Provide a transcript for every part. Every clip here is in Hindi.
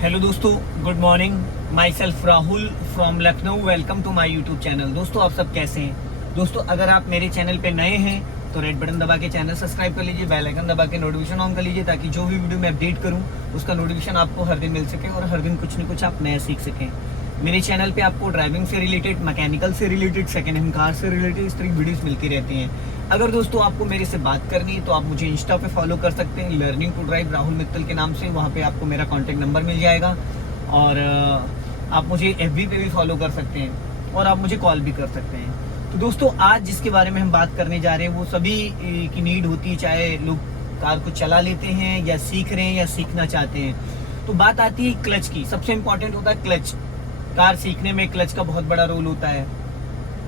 हेलो दोस्तों, good morning. Myself Rahul from Lucknow. Welcome to my YouTube channel. दोस्तों, आप सब कैसे हैं? दोस्तों, अगर आप मेरे चैनल पे नए हैं तो रेड बटन दबा के चैनल सब्सक्राइब कर लीजिए, बेल आइकन दबा के नोटिफिकेशन ऑन कर लीजिए, ताकि जो भी वीडियो मैं अपडेट करूं उसका नोटिफिकेशन आपको हर दिन मिल सके और हर दिन कुछ न कुछ आप नया सीख सकें। मेरे चैनल पे आपको ड्राइविंग से रिलेटेड, मैकेनिकल से रिलेटेड, सेकेंड हैंड कार से रिलेटेड इस तरह की वीडियोस मिलती रहती हैं। अगर दोस्तों आपको मेरे से बात करनी है तो आप मुझे इंस्टा पे फॉलो कर सकते हैं, learning to drive Rahul Mittal के नाम से। वहाँ पे आपको मेरा कॉन्टैक्ट नंबर मिल जाएगा और आप मुझे FB पे भी फॉलो कर सकते हैं और आप मुझे कॉल भी कर सकते हैं। तो दोस्तों, आज जिसके बारे में हम बात करने जा रहे हैं वो सभी की नीड होती है, चाहे लोग कार को चला लेते हैं या सीख रहे हैं या सीखना चाहते हैं। तो बात आती है क्लच की। सबसे इम्पोर्टेंट होता है क्लच। कार सीखने में क्लच का बहुत बड़ा रोल होता है।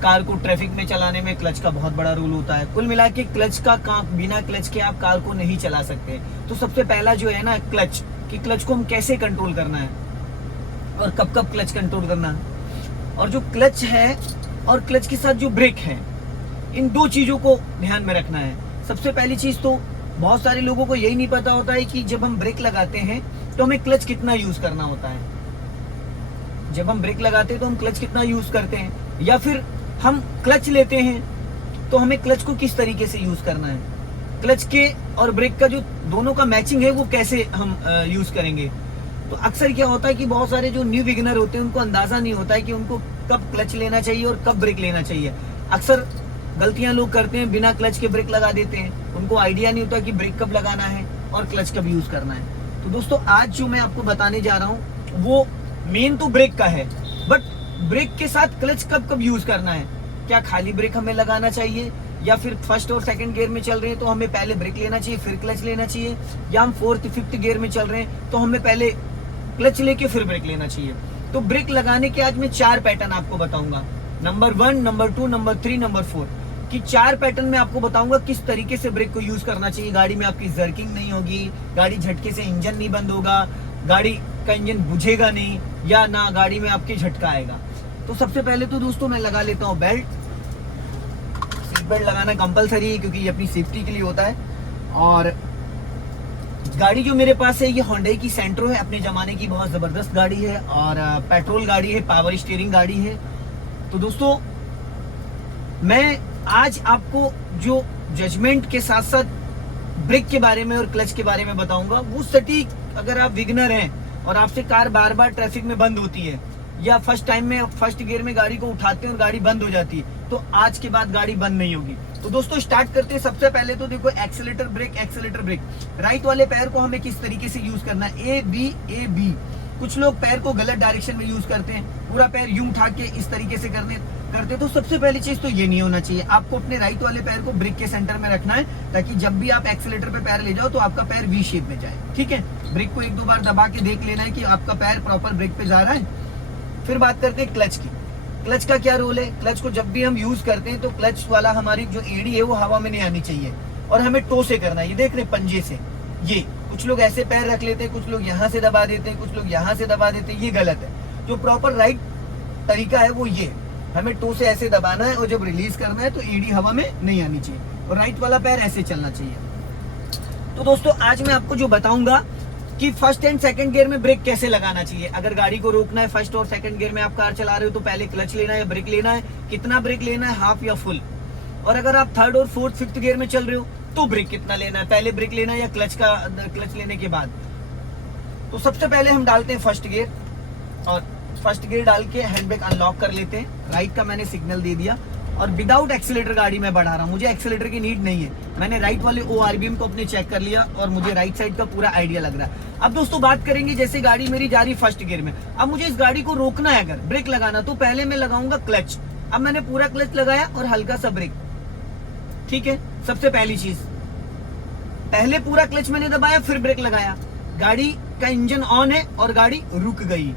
कार को ट्रैफिक में चलाने में क्लच का बहुत बड़ा रोल होता है। कुल मिला के क्लच का काम, बिना क्लच के आप कार को नहीं चला सकते। तो सबसे पहला जो है ना क्लच, कि क्लच को हम कैसे कंट्रोल करना है और कब कब क्लच कंट्रोल करना, और जो क्लच है और क्लच के साथ जो ब्रेक है, इन दो चीजों को ध्यान में रखना है। सबसे पहली चीज तो बहुत सारे लोगों को यही नहीं पता होता है कि जब हम ब्रेक लगाते हैं तो हमें क्लच कितना यूज करना होता है। जब हम ब्रेक लगाते हैं तो हम क्लच कितना यूज करते हैं, या फिर हम क्लच लेते हैं तो हमें क्लच को किस तरीके से यूज करना है। क्लच के और ब्रेक का जो दोनों का मैचिंग है वो कैसे हम यूज करेंगे। तो अक्सर क्या होता है कि बहुत सारे जो न्यू बिगिनर होते हैं उनको अंदाजा नहीं होता है कि उनको कब क्लच लेना चाहिए और कब ब्रेक लेना चाहिए। अक्सर गलतियां लोग करते हैं, बिना क्लच के ब्रेक लगा देते हैं। उनको आइडिया नहीं होता कि ब्रेक कब लगाना है और क्लच कब यूज करना है। तो दोस्तों, आज जो मैं आपको बताने जा रहा हूँ वो मेन तो ब्रेक का है, बट ब्रेक के साथ क्लच कब कब यूज करना है। क्या खाली ब्रेक हमें लगाना चाहिए, या फिर फर्स्ट और सेकंड गियर में चल रहे हैं तो हमें पहले ब्रेक लेना चाहिए फिर क्लच लेना चाहिए, या हम फोर्थ फिफ्थ गियर में चल रहे हैं तो हमें पहले क्लच लेके फिर ब्रेक लेना चाहिए। तो ब्रेक लगाने के आज मैं 4 पैटर्न आपको बताऊंगा। नंबर 1, नंबर 2, नंबर 3, नंबर 4 की 4 पैटर्न में आपको बताऊंगा किस तरीके से ब्रेक को यूज करना चाहिए। गाड़ी में आपकी जर्किंग नहीं होगी, गाड़ी झटके से इंजन नहीं बंद होगा, गाड़ी का इंजन बुझेगा नहीं, या ना गाड़ी में आपके झटका आएगा। तो सबसे पहले तो दोस्तों मैं लगा लेता हूँ बेल्ट। सीट बेल्ट लगाना कंपलसरी है क्योंकि ये अपनी सेफ्टी के लिए होता है। और गाड़ी जो मेरे पास है ये होंडा की सेंट्रो है, अपने जमाने की बहुत जबरदस्त गाड़ी है और पेट्रोल गाड़ी है, पावर स्टीयरिंग गाड़ी है। तो दोस्तों, मैं आज आपको जो जजमेंट के साथ साथ ब्रेक के बारे में और क्लच के बारे में बताऊंगा वो सटीक, अगर आप बिगिनर हैं और आपसे कार बार बार ट्रैफिक में बंद होती है, या फर्स्ट टाइम में फर्स्ट गियर में गाड़ी को उठाते हैं और गाड़ी बंद हो जाती है, तो आज के बाद गाड़ी बंद नहीं होगी। तो दोस्तों, स्टार्ट करते हैं। सबसे पहले तो देखो, accelerator brake, accelerator brake. Right वाले पैर को हमें किस तरीके से यूज करना है, A B। कुछ लोग पैर को गलत डायरेक्शन में यूज करते हैं, पूरा पैर यूं उठा के इस तरीके से करते। तो सबसे पहली चीज तो ये नहीं होना चाहिए। आपको अपने राइट वाले पैर को ब्रेक के सेंटर में रखना है, ताकि जब भी आप एक्सीलेटर पे पैर ले जाओ तो आपका पैर V शेप में जाए। ठीक है, ब्रेक को 1-2 बार दबा के देख लेना है कि आपका पैर प्रॉपर ब्रेक पे जा रहा है। फिर बात करते हैं क्लच की। क्लच का क्या रोल है। क्लच को जब भी हम यूज करते हैं तो क्लच वाला हमारी जो एड़ी है वो हवा में नहीं आनी चाहिए और हमें टो से करना है। ये देख रहे पंजे से, ये कुछ लोग ऐसे पैर रख लेते हैं, कुछ लोग यहाँ से दबा देते हैं, कुछ लोग यहाँ से दबा देते हैं। ये गलत है। जो प्रॉपर राइट तरीका है वो ये, हमें टो से ऐसे दबाना है और जब रिलीज करना है तो एड़ी हवा में नहीं आनी चाहिए और राइट वाला पैर ऐसे चलना चाहिए। तो दोस्तों, आज मैं आपको जो बताऊंगा कि फर्स्ट एंड सेकंड गियर में ब्रेक कैसे लगाना चाहिए। अगर गाड़ी को रोकना है फर्स्ट और सेकंड गियर में आप कार चला रहे हो तो पहले क्लच लेना है या ब्रेक लेना है, कितना ब्रेक लेना है, हाफ या फुल। और अगर आप थर्ड और फोर्थ फिफ्थ गियर में चल रहे हो तो ब्रेक कितना लेना है, पहले ब्रेक लेना है या क्लच लेने के बाद। तो सबसे पहले हम डालते हैं फर्स्ट गियर, और फर्स्ट गियर डाल के हैंड ब्रेक अनलॉक कर लेते हैं। राइट का मैंने सिग्नल दे दिया और विदाउट एक्सीलेटर गाड़ी में बढ़ा रहा हूँ, मुझे एक्सीलेटर की नीड नहीं है। मैंने राइट वाले ORBM को अपने चेक कर लिया और मुझे राइट साइड का पूरा आइडिया लग रहा है। अब दोस्तों बात करेंगे, जैसे गाड़ी मेरी जा रही फर्स्ट गियर में, अब मुझे इस गाड़ी को रोकना है, अगर ब्रेक लगाना, तो पहले मैं लगाऊंगा क्लच। अब मैंने पूरा क्लच लगाया और हल्का सा ब्रेक। ठीक है, सबसे पहली चीज, पहले पूरा क्लच मैंने दबाया फिर ब्रेक लगाया, गाड़ी का इंजन ऑन है और गाड़ी रुक गई।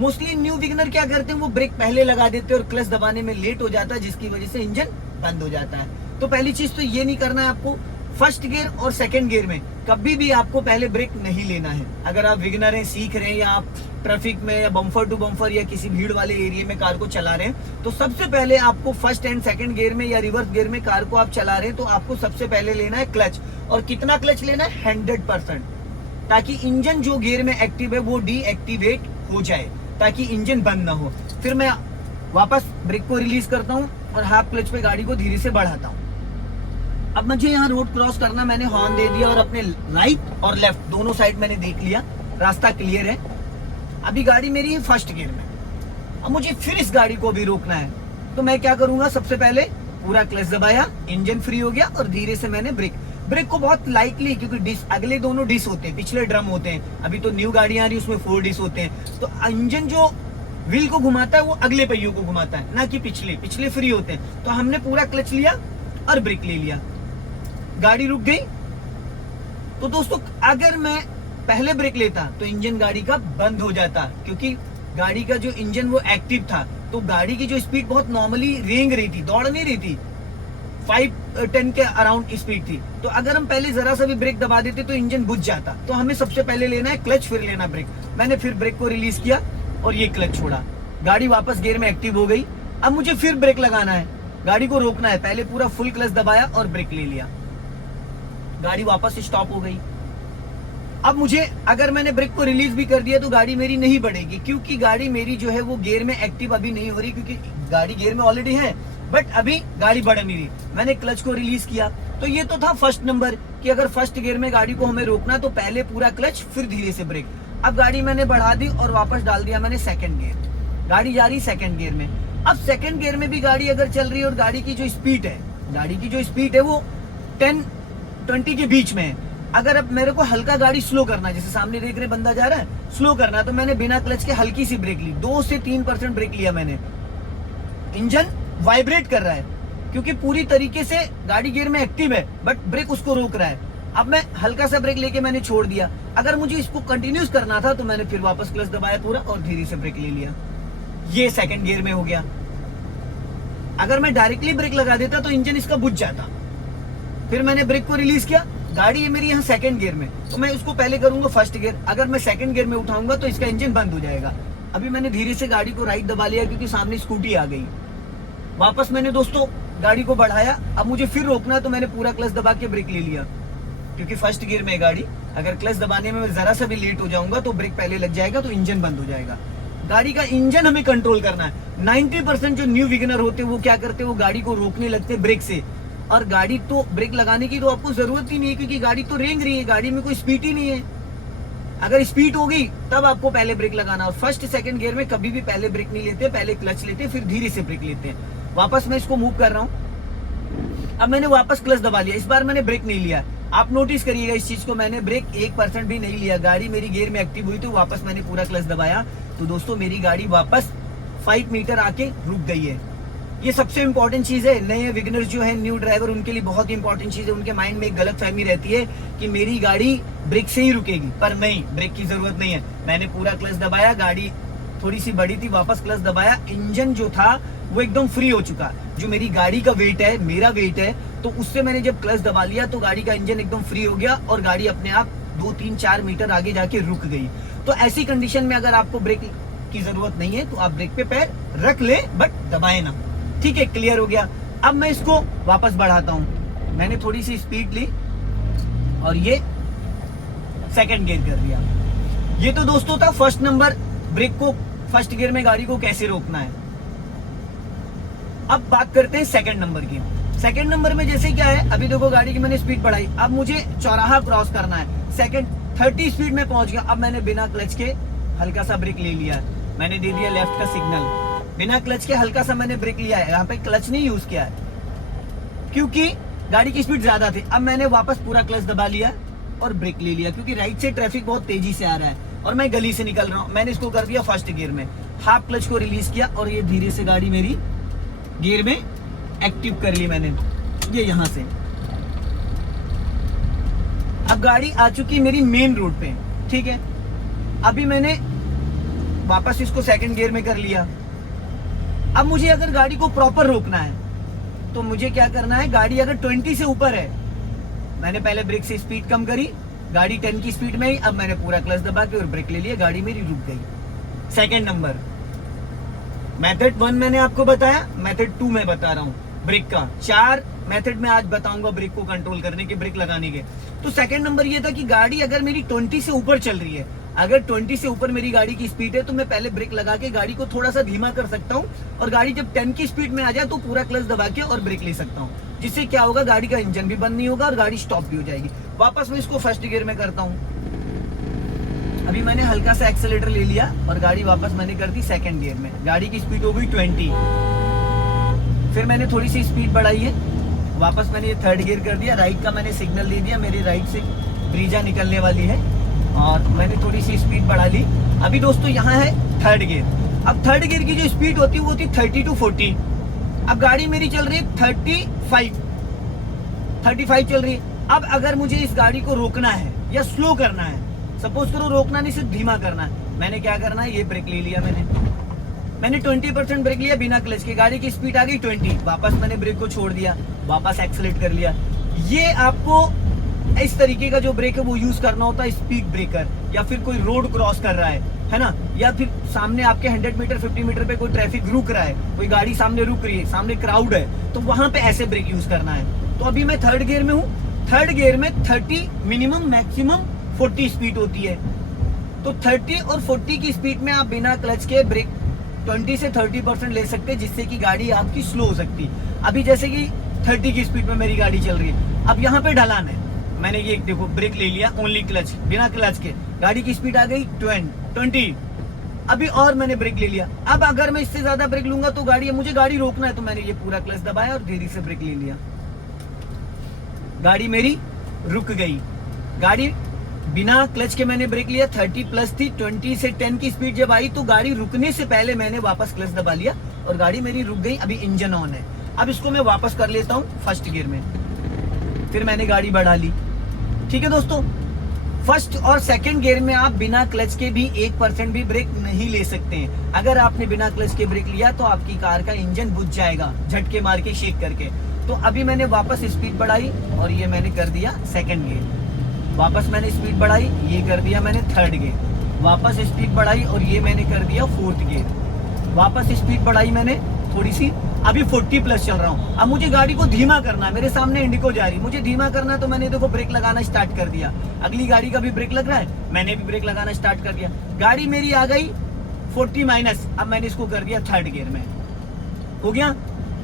मोस्टली न्यू बिगिनर क्या करते हैं, वो ब्रेक पहले लगा देते हैं और क्लच दबाने में लेट हो जाता है, जिसकी वजह से इंजन बंद हो जाता है। तो पहली चीज तो ये नहीं करना है आपको। फर्स्ट गियर और सेकंड गियर में कभी भी आपको पहले ब्रेक नहीं लेना है। अगर आप बिगिनर हैं, सीख रहे हैं, या आप ट्रैफिक में या बम्फर टू बम्फर या किसी भीड़ वाले एरिया में कार को चला रहे हैं, तो सबसे पहले आपको फर्स्ट एंड सेकंड गियर में या रिवर्स गियर में कार को आप चला रहे हैं तो आपको सबसे पहले लेना है क्लच। और कितना क्लच लेना है, 100%। ताकि इंजन जो गियर में एक्टिव है वो डीएक्टिवेट हो जाए, ताकि इंजन बंद ना हो। फिर मैं वापस ब्रेक को रिलीज करता हूँ और हाफ क्लच पे गाड़ी को धीरे से बढ़ाता हूँ। अब मुझे यहाँ रोड क्रॉस करना, मैंने हॉर्न दे दिया और अपने राइट और लेफ्ट दोनों साइड मैंने देख लिया, रास्ता क्लियर है। अभी गाड़ी मेरी है फर्स्ट गियर में। अब मुझे फिर इस गाड़ी को भी रोकना है, तो मैं क्या करूंगा, सबसे पहले पूरा क्लच दबाया, इंजन फ्री हो गया और धीरे से मैंने ब्रेक को बहुत लाइटली, क्योंकि डिस अगले दोनों डिस होते हैं, पिछले ड्रम होते हैं। अभी तो न्यू गाड़ियां आ रही, उसमें 4 डिस होते हैं। तो इंजन जो व्हील को घुमाता है वो अगले पहियों को घुमाता है, ना कि पिछले फ्री होते हैं। तो हमने पूरा क्लच लिया और ब्रेक ले लिया, गाड़ी रुक गई। तो दोस्तों अगर मैं पहले ब्रेक लेता तो इंजन गाड़ी का बंद हो जाता, क्योंकि गाड़ी का जो इंजन वो एक्टिव था। तो गाड़ी की जो स्पीड बहुत नॉर्मली रेंग रही थी, दौड़ नहीं रही थी, 5-10 के अराउंड स्पीड थी। तो अगर हम पहले जरा सा भी ब्रेक दबा देते तो इंजन बुझ जाता। तो हमें सबसे पहले लेना है क्लच, फिर लेना ब्रेक। मैंने फिर ब्रेक को रिलीज किया और ये क्लच छोड़ा, गाड़ी वापस गियर में एक्टिव हो गई। अब मुझे फिर ब्रेक लगाना है, गाड़ी को रोकना है। पहले पूरा फुल क्लच दबाया और ब्रेक ले लिया, गाड़ी वापस स्टॉप हो गई। अब मुझे अगर मैंने ब्रेक को रिलीज भी कर दिया तो गाड़ी मेरी नहीं बढ़ेगी, क्योंकि गाड़ी मेरी जो है वो गियर में एक्टिव अभी नहीं हो रही, क्योंकि गाड़ी गियर में ऑलरेडी है बट अभी गाड़ी बढ़ नहीं रही। मैंने क्लच को रिलीज किया। तो ये तो था फर्स्ट नंबर कि अगर फर्स्ट गियर में गाड़ी को हमें रोकना तो पहले पूरा क्लच फिर धीरे से ब्रेक। अब गाड़ी मैंने बढ़ा दी और वापस डाल दिया मैंने सेकंड गियर, गाड़ी जा रही सेकंड गियर में। अब सेकंड गियर में भी गाड़ी अगर चल रही है और गाड़ी की जो स्पीड है वो 10-20 के बीच में है। अगर अब मेरे को हल्का गाड़ी स्लो करना, जैसे सामने देख रहे बंदा जा रहा है, स्लो करना, तो मैंने बिना क्लच के हल्की सी ब्रेक ली, 2 से 3% ब्रेक लिया मैंने। इंजन वाइब्रेट कर रहा है क्योंकि पूरी तरीके से गाड़ी गियर में एक्टिव है बट ब्रेक उसको रोक रहा है। अब मैं हल्का सा ब्रेक लेके मैंने छोड़ दिया। अगर मुझे इसको कंटिन्यूस करना था तो मैंने फिर वापस क्लच दबाया पूरा और धीरे से ब्रेक ले लिया। ये सेकंड गियर में हो गया। अगर मैं डायरेक्टली ब्रेक लगा देता तो इंजन इसका बुझ जाता। फिर मैंने ब्रेक को रिलीज किया, गाड़ी है मेरी यहाँ सेकंड गियर में, तो मैं उसको पहले करूंगा फर्स्ट गियर। अगर मैं सेकंड गियर में उठाऊंगा तो इसका इंजन बंद हो जाएगा। अभी मैंने धीरे से गाड़ी को राइट दबा लिया क्योंकि सामने स्कूटी आ गई। वापस मैंने दोस्तों गाड़ी को बढ़ाया। अब मुझे फिर रोकना है तो मैंने पूरा क्लच दबा के ब्रेक ले लिया, क्योंकि फर्स्ट गियर में गाड़ी, अगर क्लच दबाने में जरा सा भी लेट हो जाऊंगा तो ब्रेक पहले लग जाएगा तो इंजन बंद हो जाएगा। गाड़ी का इंजन हमें कंट्रोल करना है। 90% जो न्यू विगनर होते हैं वो क्या करते हैं, वो गाड़ी को रोकने लगते हैं ब्रेक से। और गाड़ी तो ब्रेक लगाने की तो आपको जरूरत ही नहीं है, क्योंकि गाड़ी तो रेंग रही है, गाड़ी में कोई स्पीड ही नहीं है। अगर स्पीड होगी तब आपको पहले ब्रेक लगाना। और फर्स्ट सेकंड गियर में कभी भी पहले ब्रेक नहीं लेते, पहले क्लच लेते फिर धीरे से ब्रेक लेते हैं। वापस मैं इसको मूव कर रहा हूँ। अब मैंने वापस क्लच दबा लिया, इस बार मैंने ब्रेक नहीं लिया। आप नोटिस करिएगा इस चीज को, मैंने ब्रेक 1% भी नहीं लिया। गाड़ी मेरी गियर में एक्टिव हुई तो वापस मैंने पूरा क्लच दबाया। तो दोस्तों मेरी गाड़ी वापस 5 मीटर आके रुक गई है। ये सबसे इंपॉर्टेंट चीज है। नए बिगिनर्स जो है, न्यू ड्राइवर, उनके लिए बहुत इंपॉर्टेंट चीज है। उनके माइंड में एक गलत फहमी रहती है कि मेरी गाड़ी ब्रेक से ही रुकेगी, पर नहीं, ब्रेक की जरूरत नहीं है। मैंने पूरा क्लच दबाया, गाड़ी थोड़ी सी बड़ी थी, वापस क्लच दबाया, इंजन जो था वो एकदम फ्री हो चुका। जो मेरी गाड़ी का वेट है, मेरा वेट है, तो उससे मैंने जब क्लच दबा लिया तो गाड़ी का इंजन एकदम फ्री हो गया और गाड़ी अपने आप 2-3-4 मीटर आगे जाके रुक गई। तो ऐसी कंडीशन में अगर आपको ब्रेक की जरूरत नहीं है तो आप ब्रेक पे पैर रख ले बट दबाए ना। ठीक है, क्लियर हो गया। अब मैं इसको वापस बढ़ाता हूं। मैंने थोड़ी सी स्पीड ली और ये सेकंड गियर कर दिया। ये तो दोस्तों था फर्स्ट नंबर, ब्रेक को फर्स्ट गियर में गाड़ी को कैसे रोकना है। अब बात करते हैं सेकंड नंबर की। सेकंड नंबर में जैसे क्या है, अभी देखो गाड़ी की मैंने स्पीड बढ़ाई, अब मुझे चौराहा क्रॉस करना है। सेकंड 30 स्पीड में पहुंच गया। अब मैंने बिना क्लच के हल्का सा ब्रेक ले लिया, मैंने दे दिया लेफ्ट का सिग्नल। बिना क्लच के हल्का सा मैंने ब्रेक लिया है, यहाँ पे क्लच नहीं यूज किया है क्योंकि गाड़ी की स्पीड ज्यादा थी। अब मैंने वापस पूरा क्लच दबा लिया और ब्रेक ले लिया, क्योंकि राइट से ट्रैफिक बहुत तेजी से आ रहा है और मैं गली से निकल रहा हूँ। मैंने इसको कर दिया फर्स्ट गियर में, हाफ क्लच को रिलीज किया और ये धीरे से गाड़ी मेरी गियर में एक्टिव कर ली मैंने, ये यहां से। अब गाड़ी आ चुकी मेरी मेन रोड पे, ठीक है। अभी मैंने वापस इसको सेकंड गियर में कर लिया। अब मुझे अगर गाड़ी को प्रॉपर रोकना है तो मुझे क्या करना है, गाड़ी अगर 20 से ऊपर है, मैंने पहले ब्रेक से स्पीड कम करी, गाड़ी 10 की स्पीड में ही, अब मैंने पूरा क्लच दबा के और ब्रेक ले लिया, गाड़ी मेरी रुक गई। Second number. मेथड 1 मैंने आपको बताया, मेथड 2 मैं बता रहा हूं ब्रेक का। 4 मेथड मैं आज बताऊंगा ब्रेक को कंट्रोल करने के, ब्रेक लगाने के। तो सेकंड नंबर ये था कि गाड़ी अगर मेरी 20 से ऊपर चल रही है, अगर 20 से ऊपर मेरी गाड़ी की स्पीड है तो मैं पहले ब्रेक लगा के गाड़ी को थोड़ा सा धीमा कर सकता हूँ, और गाड़ी जब 10 की स्पीड में आ जाए तो पूरा क्लच दबा के और ब्रेक ले सकता हूँ, जिससे क्या होगा, गाड़ी का इंजन भी बंद नहीं होगा और गाड़ी स्टॉप भी हो जाएगी। वापस मैं इसको फर्स्ट गियर में करता हूँ। अभी मैंने हल्का सा एक्सेलेरेटर ले लिया और गाड़ी वापस मैंने कर दी सेकंड गियर में। गाड़ी की स्पीड हो गई 20, फिर मैंने थोड़ी सी स्पीड बढ़ाई है, वापस मैंने ये थर्ड गियर कर दिया। राइट का मैंने सिग्नल दे दिया, मेरी राइट से ब्रीजा निकलने वाली है और मैंने थोड़ी सी स्पीड बढ़ा ली। अभी दोस्तों यहाँ है थर्ड गियर। अब थर्ड गियर की जो स्पीड होती है वो होती है 30 to 40। अब गाड़ी मेरी चल रही है 35 चल रही है। अब अगर मुझे इस गाड़ी को रोकना है या स्लो करना है, सपोज करो रोकना नहीं सिर्फ धीमा करना है, मैंने क्या करना है, ये ब्रेक ले लिया मैंने 20% ब्रेक लिया बिना क्लच के। गाड़ी की स्पीड आ गई 20, वापस मैंने ब्रेक को छोड़ दिया, वापस एक्सेलेरेट कर लिया। ये आपको इस तरीके का जो ब्रेक है वो यूज करना होता है स्पीड ब्रेकर, या फिर कोई रोड क्रॉस कर रहा है ना, या फिर सामने आपके 100 मीटर 50 मीटर पे कोई ट्रैफिक रुक रहा है, कोई गाड़ी सामने रुक रही है, सामने क्राउड है, तो वहां पे ऐसे ब्रेक यूज करना है। तो अभी मैं थर्ड गियर में हूँ। थर्ड गियर में 30 मिनिमम मैक्सिमम 40 स्पीड होती है। तो 30 और 40 की स्पीड में आप बिना क्लच के ब्रेक 20 से 30% ले सकते हैं, जिससे कि गाड़ी आपकी स्लो हो सकती है। अभी जैसे कि 30 की स्पीड में मेरी गाड़ी चल रही है, अब यहाँ पे ढलान है, मैंने ये देखो ब्रेक ले लिया ओनली क्लच, बिना क्लच के, गाड़ी की स्पीड आ गई 20। अभी और मैंने ब्रेक ले लिया। अब अगर मैं इससे ज्यादा ब्रेक लूंगा तो मुझे गाड़ी रोकना है, तो मैंने ये पूरा क्लच दबाया और धीरे से ब्रेक ले लिया, गाड़ी मेरी रुक गई। गाड़ी बिना क्लच के मैंने ब्रेक लिया, 30 प्लस थी, 20 से 10 की स्पीड जब आई तो गाड़ी रुकने से पहले मैंने वापस क्लच दबा लिया और गाड़ी मेरी रुक गई। अभी इंजन ऑन है। अब इसको मैं वापस कर लेता हूँ फर्स्ट गियर में, फिर मैंने गाड़ी बढ़ा ली। ठीक है दोस्तों, फर्स्ट और सेकंड गियर में आप बिना क्लच के भी 1% भी ब्रेक नहीं ले सकते हैं। अगर आपने बिना क्लच के ब्रेक लिया तो आपकी कार का इंजन बुझ जाएगा झटके मार के, शेक करके। तो अभी मैंने वापस स्पीड बढ़ाई और ये मैंने कर दिया सेकंड गियर, वापस मैंने स्पीड बढ़ाई, ये कर दिया मैंने थर्ड गियर, वापस स्पीड बढ़ाई और ये मैंने कर दिया फोर्थ गियर, वापस स्पीड बढ़ाई मैंने थोड़ी सी, अभी 40 प्लस चल रहा हूँ। अब मुझे गाड़ी को धीमा करना है, मेरे सामने इंडिको जा रही, मुझे धीमा करना है, तो मैंने देखो ब्रेक लगाना स्टार्ट कर दिया। अगली गाड़ी का भी ब्रेक लग रहा है, मैंने भी ब्रेक लगाना स्टार्ट कर दिया। गाड़ी मेरी आ गई 40 माइनस, अब मैंने इसको कर दिया थर्ड गियर में, हो गया।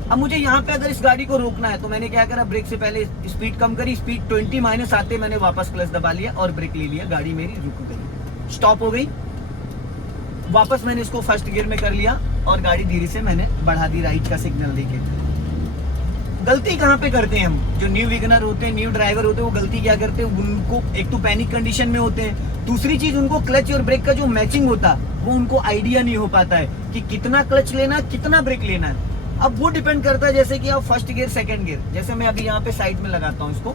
अब मुझे यहाँ पे अगर इस गाड़ी को रोकना है तो मैंने क्या करा, ब्रेक से पहले स्पीड कम करी, स्पीड 20 माइनस आते मैंने वापस क्लच दबा लिया और ब्रेक ले लिया, गाड़ी मेरी रुक गई, स्टॉप हो गई। वापस मैंने इसको फर्स्ट गियर में कर लिया और गाड़ी धीरे से मैंने बढ़ा दी राइट का सिग्नल देके। गलती कहाँ पे करते हैं हम, जो न्यू विगनर होते हैं, न्यू ड्राइवर होते हैं, वो गलती क्या करते हैं, उनको एक तो पैनिक कंडीशन में होते हैं, दूसरी चीज उनको क्लच और ब्रेक का जो मैचिंग होता वो उनको आइडिया नहीं हो पाता है कि कितना क्लच लेना, कितना ब्रेक लेना है। अब वो डिपेंड करता है, जैसे कि आप फर्स्ट गियर सेकंड गियर, जैसे मैं अभी यहाँ पे साइड में लगाता हूँ इसको,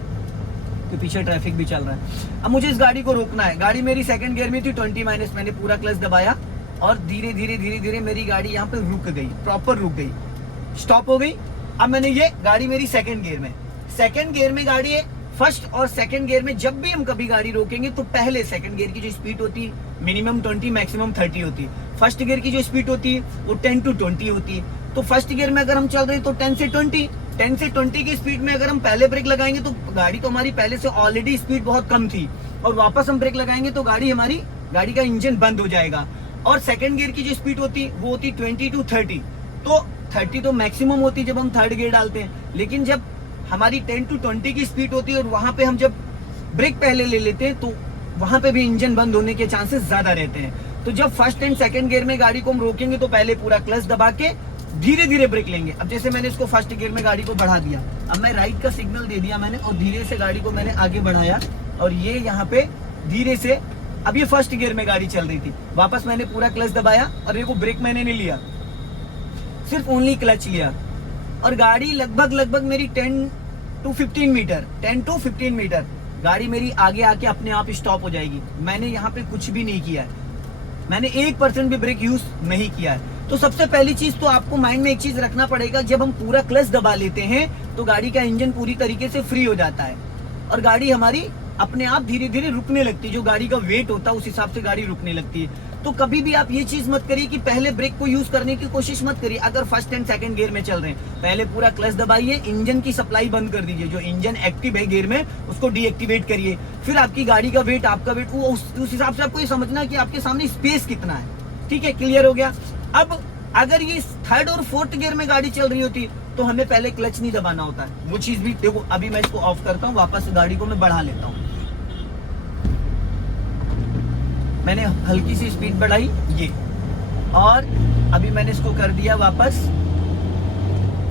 तो पीछे ट्रैफिक भी चल रहा है। अब मुझे इस गाड़ी को रोकना है, गाड़ी मेरी सेकंड गियर में थी 20 माइनस, मैंने पूरा क्लच दबाया और धीरे धीरे मेरी गाड़ी यहाँ पे रुक गई, प्रॉपर रुक गई, स्टॉप हो गई। अब मैंने ये गाड़ी मेरी सेकंड गियर में गाड़ी है। फर्स्ट और सेकंड गियर में जब भी हम कभी गाड़ी रोकेंगे तो पहले सेकंड गियर की जो स्पीड होती है मिनिमम 20 मैक्सिमम 30 होती है, फर्स्ट गियर की जो स्पीड होती है वो 10 to 20 होती है। तो फर्स्ट गियर में अगर हम चल रहे हैं तो 10 से 20 की स्पीड में अगर हम पहले ब्रेक लगाएंगे तो गाड़ी तो हमारी पहले से ऑलरेडी स्पीड बहुत कम थी, और वापस हम ब्रेक लगाएंगे तो गाड़ी का इंजन बंद हो जाएगा। और सेकंड गियर की जो स्पीड होती वो होती 20 to 30, तो 30 तो मैक्सिमम होती जब हम थर्ड गियर डालते हैं, लेकिन जब हमारी 10 to 20 की स्पीड होती है और वहां पे हम जब ब्रेक पहले ले लेते हैं तो वहां पे भी इंजन बंद होने के चांसेस ज्यादा रहते हैं। तो जब फर्स्ट एंड सेकंड गियर में गाड़ी को हम रोकेंगे तो पहले पूरा क्लच दबा के धीरे धीरे ब्रेक लेंगे। अब जैसे मैंने इसको फर्स्ट गियर में गाड़ी को बढ़ा दिया, अब मैं राइट का सिग्नल दे दिया मैंने और धीरे से गाड़ी को मैंने आगे बढ़ाया और ये यहाँ पे धीरे से, अब ये फर्स्ट गियर में गाड़ी चल रही थी, वापस मैंने पूरा क्लच दबाया और देखो ब्रेक मैंने नहीं लिया, सिर्फ ओनली क्लच लिया और गाड़ी लगभग मेरी 10 to 15 मीटर गाड़ी मेरी आगे आके अपने आप स्टॉप हो जाएगी। मैंने यहाँ पे कुछ भी नहीं किया है, मैंने 1% भी ब्रेक यूज नहीं किया है। तो सबसे पहली चीज तो आपको माइंड में एक चीज रखना पड़ेगा, जब हम पूरा क्लच दबा लेते हैं तो गाड़ी का इंजन पूरी तरीके से फ्री हो जाता है और गाड़ी हमारी अपने आप धीरे धीरे रुकने लगती है। जो गाड़ी का वेट होता है उस हिसाब से गाड़ी रुकने लगती है। तो कभी भी आप ये चीज मत करिए कि पहले ब्रेक को यूज करने की कोशिश मत करिए। अगर फर्स्ट एंड सेकंड गियर में चल रहे हैं, पहले पूरा क्लच दबाइए, इंजन की सप्लाई बंद कर दीजिए। जो इंजन एक्टिव है गियर में उसको डीएक्टिवेट करिए। फिर आपकी गाड़ी का वेट, आपका वेट, वो उस हिसाब से आपको ये समझना है कि आपके सामने स्पेस कितना है। ठीक है, क्लियर हो गया। अब अगर ये थर्ड और फोर्थ गियर में गाड़ी चल रही होती तो हमें पहले क्लच नहीं दबाना होता है। वो चीज भी देखो, अभी मैं इसको ऑफ करता हूँ, वापस गाड़ी को मैं बढ़ा लेता हूँ। मैंने हल्की सी स्पीड बढ़ाई ये, और अभी मैंने इसको कर दिया वापस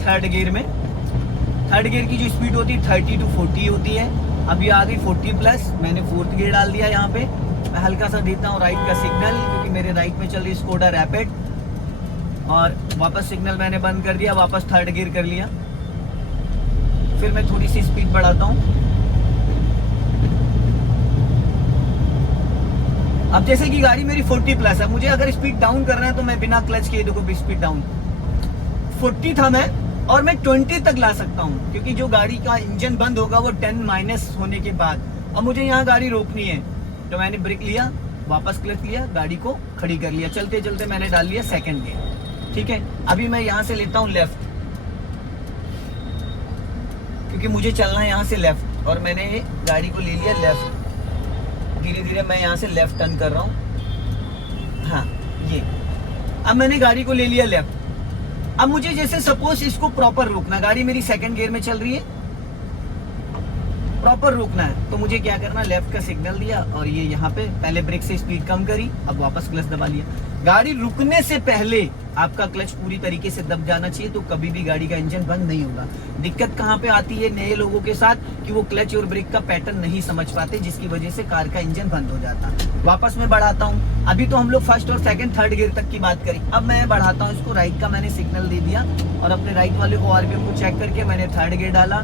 थर्ड गियर में। थर्ड गियर की जो स्पीड होती है 30 to 40 होती है। अभी आ गई 40 प्लस। मैंने फोर्थ गियर डाल दिया। यहाँ पे मैं हल्का सा देता हूँ राइट का सिग्नल, क्योंकि मेरे राइट में चल रही स्कोडा रैपिड, और वापस सिग्नल मैंने बंद कर दिया, वापस थर्ड गियर कर लिया। फिर मैं थोड़ी सी स्पीड बढ़ाता हूँ। अब जैसे कि गाड़ी मेरी 40 प्लस है, मुझे अगर स्पीड डाउन करना है तो मैं बिना क्लच किए, देखो स्पीड डाउन 40 था मैं, और मैं 20 तक ला सकता हूँ, क्योंकि जो गाड़ी का इंजन बंद होगा वो 10 माइनस होने के बाद। अब मुझे यहाँ गाड़ी रोकनी है तो मैंने ब्रेक लिया, वापस क्लच लिया, गाड़ी को खड़ी कर लिया। चलते चलते मैंने डाल लिया सेकंड गियर। ठीक है, अभी मैं यहाँ से लेता हूँ लेफ्ट, क्योंकि मुझे चलना है यहाँ से लेफ्ट, और मैंने गाड़ी को ले लिया लेफ्ट। धीरे धीरे मैं यहाँ से लेफ्ट टर्न कर रहा हूँ। हाँ, ये अब मैंने गाड़ी को ले लिया लेफ्ट। अब मुझे जैसे सपोज इसको प्रॉपर रोकना, गाड़ी मेरी सेकंड गियर में चल रही है, प्रॉपर रोकना है तो मुझे क्या करना, लेफ्ट का सिग्नल दिया, और ये यहाँ पे पहले ब्रेक से स्पीड कम करी, अब वापस क्लच दबा लिया। गाड़ी रुकने से पहले आपका क्लच पूरी तरीके से दब जाना चाहिए, तो कभी भी गाड़ी का इंजन बंद नहीं होगा। दिक्कत कहाँ पे आती है नए लोगों के साथ, कि वो क्लच और ब्रेक का पैटर्न नहीं समझ पाते, जिसकी वजह से कार का इंजन बंद हो जाता है। वापस मैं बढ़ाता हूँ। अभी तो हम लोग फर्स्ट और सेकंड थर्ड गियर तक की बात करी, अब मैं बढ़ाता हूँ इसको। राइट का मैंने सिग्नल दे दिया, और अपने राइट वाले को आरपीएम को चेक करके मैंने थर्ड गियर डाला,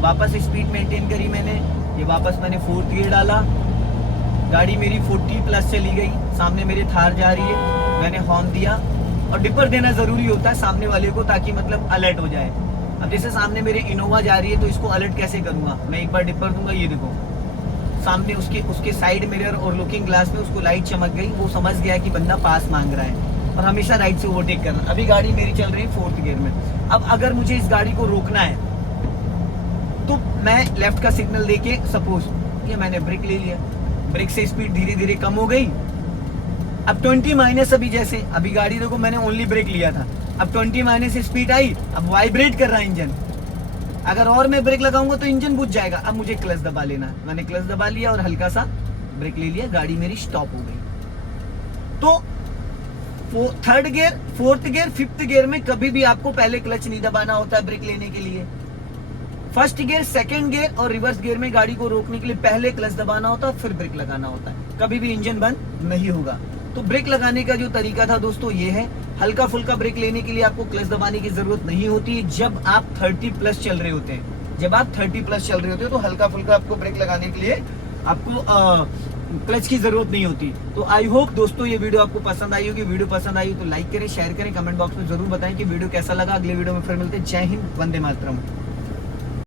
वापस स्पीड मेंटेन करी मैंने, ये वापस मैंने फोर्थ गियर डाला। गाड़ी मेरी 40 प्लस चली गई, सामने मेरे थार जा रही है, मैंने हॉर्न दिया, और डिपर देना जरूरी होता है सामने वाले को, ताकि मतलब अलर्ट हो जाए। अब जैसे सामने मेरे इनोवा जा रही है तो इसको अलर्ट कैसे करूंगा, मैं एक बार डिपर दूंगा, ये देखो सामने उसके साइड मिरर और लुकिंग ग्लास में उसको लाइट चमक गई, वो समझ गया कि बंदा पास मांग रहा है, और हमेशा राइट से ओवरटेक करना। अभी गाड़ी मेरी चल रही है फोर्थ गियर में। अब अगर मुझे इस गाड़ी को रोकना है तो मैं लेफ्ट का सिग्नल देके, सपोज ये मैंने ब्रेक ले लिया, ब्रेक से स्पीड धीरे धीरे कम हो गई। अब 20 माइनस, अभी जैसे अभी गाड़ी देखो मैंने ओनली ब्रेक लिया था, अब 20 माइनस स्पीड आई, अब वाइब्रेट कर रहा है इंजन। अगर और मैं ब्रेक लगाऊंगा तो इंजन बुझ जाएगा। अब मुझे क्लच दबा लेना है, मैंने क्लच दबा लिया और हल्का सा ब्रेक ले लिया, गाड़ी मेरी स्टॉप हो गई। तो third gear, fourth gear, fifth gear में कभी भी आपको पहले क्लच नहीं दबाना होता है ब्रेक लेने के लिए। फर्स्ट गियर, सेकंड गियर और रिवर्स गियर में गाड़ी को रोकने के लिए पहले क्लच दबाना होता है, फिर ब्रेक लगाना होता है। कभी भी इंजन बंद नहीं होगा। तो ब्रेक लगाने का जो तरीका था दोस्तों ये है। हल्का फुल्का ब्रेक लेने के लिए आपको क्लच दबाने की जरूरत नहीं होती है जब आप 30 प्लस चल रहे होते हैं। जब आप 30 प्लस चल रहे होते हो तो हल्का फुल्का आपको ब्रेक लगाने के लिए आपको क्लच की जरूरत नहीं होती। तो आई होप दोस्तों ये वीडियो आपको पसंद आई होगी। वीडियो पसंद आई हो तो लाइक करें, शेयर करें, कमेंट बॉक्स में जरूर बताएं कि वीडियो कैसा लगा। अगले वीडियो में फिर मिलते हैं। जय हिंद, वंदे मातरम।